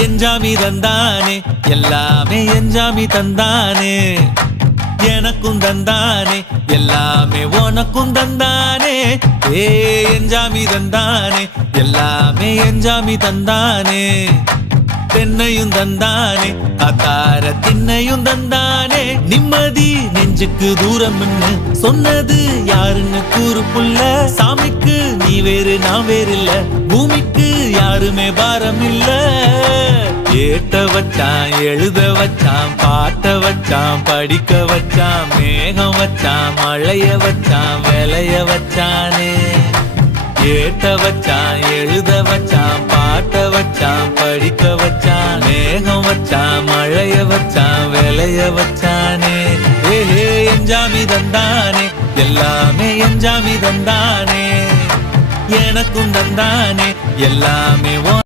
எஞ்சாமி தந்தானே எல்லாமே எஞ்சாமி தந்தானே எனக்கும் தந்தானே எல்லாமே உனக்கும் தந்தானே ஏ எஞ்சாமி தந்தானே எல்லாமே எஞ்சாமி தந்தானே தென்னையும் தந்தானே காத்தார திண்ணையும் தந்தானே நிம்மதி நெஞ்சுக்கு தூரம் சொன்னது யாருன்னு கூறு புள்ள சாமிக்கு நீ வேறு நான் வேறு இல்ல பூமிக்கு யாருமே பாரம் இல்ல ஏத்த வச்சான் எழுத வச்சான் பாட்ட வச்சான் படிக்க வச்சான் மேகம் வச்சான் மழைய வச்சான் விளைய வச்சானே ஏத்த வச்சான் எழுத வச்சான் பாட்ட வச்சான் படிக்க வச்சான் மேகம் வச்சான் மழைய வச்சான் விளைய வச்சானே ஏஹே எஞ்சாமி தந்தானே எல்லாமே எஞ்சாமி தந்தானே எனக்கும் தந்தானே எல்லாமே